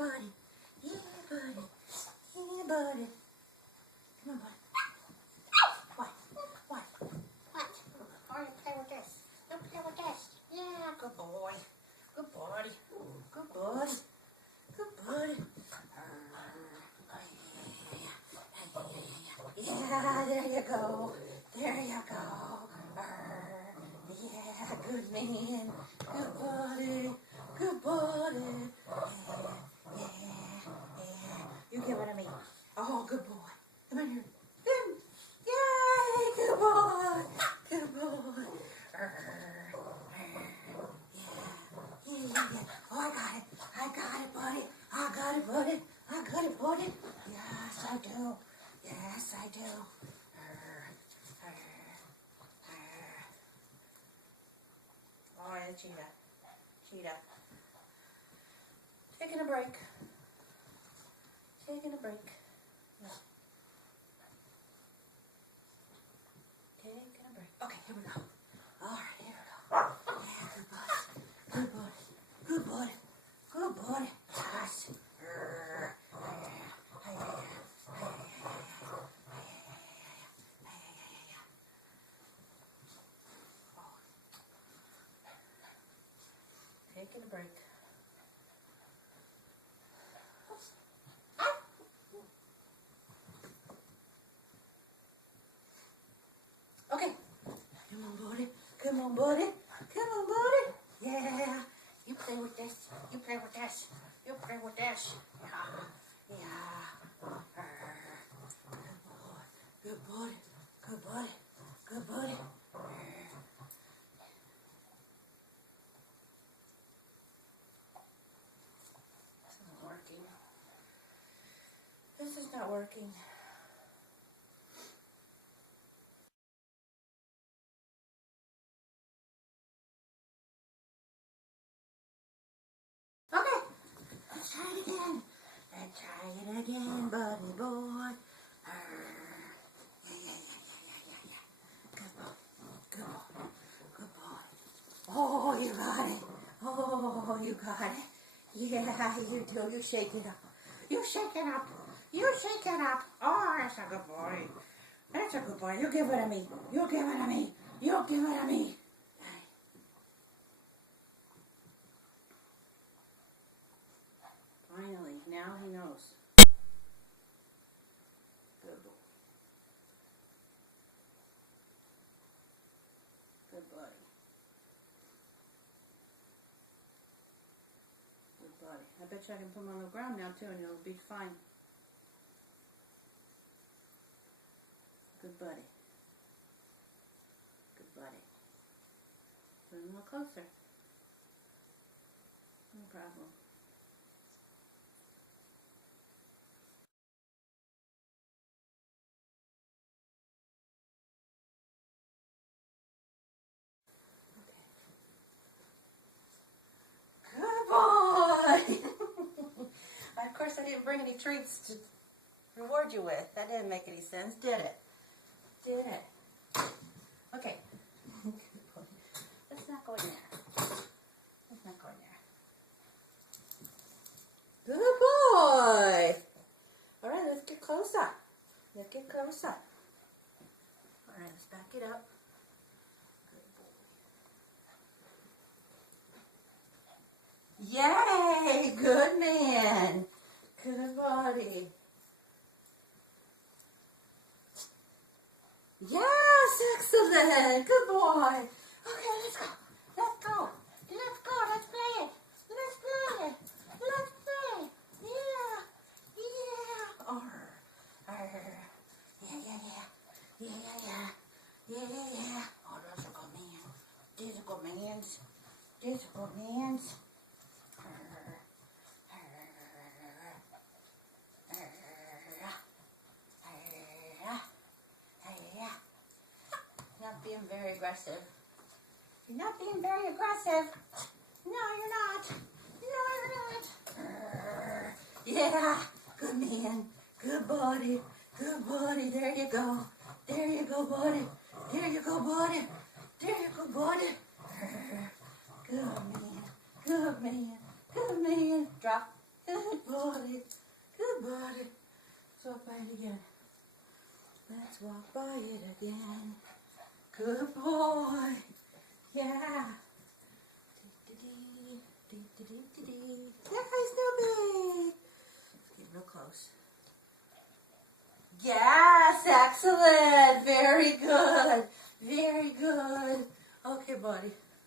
buddy. Yeah, buddy. Yeah, buddy. Come on, buddy. What? What? What? Oh, you play with this. You play with this. Yeah, good boy. Good buddy. Good buddy. Good buddy. Yeah, there you go. There you go. Yeah, good man. Good buddy. Good buddy. Yeah, yeah. You get what I mean. Oh, good boy. Come on here. Good. Yay, good boy. Good boy. Yeah. Oh, I got it. I got it, buddy. I got it, buddy. I got it, buddy. Yes, I do. Yes, I do. Oh, yeah, cheetah. Taking a break. Taking a break. No. Taking a break. Okay, here we go. All right, here we go. Yeah, good buddy. Good buddy. Good buddy. Yes. Taking a break. Okay. Come on, buddy. Come on, buddy. Come on, buddy. Yeah. You play with this. You play with this. You play with this. Yeah. Yeah. Good boy. Good buddy. Good buddy. This isn't working. This is not working. Okay. Let's try it again. Let's try it again, buddy boy. Yeah. Good boy. Good boy. Good boy. Oh, you got it. Oh, you got it. Yeah, you do. You shake it up. You shake it up. You shake it up. Oh, that's a good boy. That's a good boy. You give it to me. You give it to me. You give it to me. Finally, now he knows. Good boy. Good buddy. Good buddy. I bet you I can put him on the ground now too and he'll be fine. Good buddy. Good buddy. Put him a little closer. No problem. Good boy! Of course I didn't bring any treats to reward you with. That didn't make any sense, did it? Did it? Okay. Let's not go in there. Let's not go in there. Good boy! Alright, let's get closer. Let's get closer. Alright, let's back it up. Good boy. Yay! Good man. Good body. Yes, excellent. Good boy. Okay, let's go. Let's go. Let's go. Let's play it. Let's play it. Let's play. Yeah. Yeah. Yeah. Oh, those are good man. These are good mans. These are good mans. Not being very aggressive. You're not being very aggressive. No, you're not. No, you're not. Yeah, good man. Good buddy. Good buddy. There you go. There you go, buddy. There you go, buddy. There you go, buddy. Good man. Good man. Good man. Drop. Good buddy. Good buddy. Let's walk by it again. Let's walk by it again. Good boy. Yeah. Yeah, he's Snoopy. Let's get real close. Yes, excellent. Very good. Very good. Okay, buddy.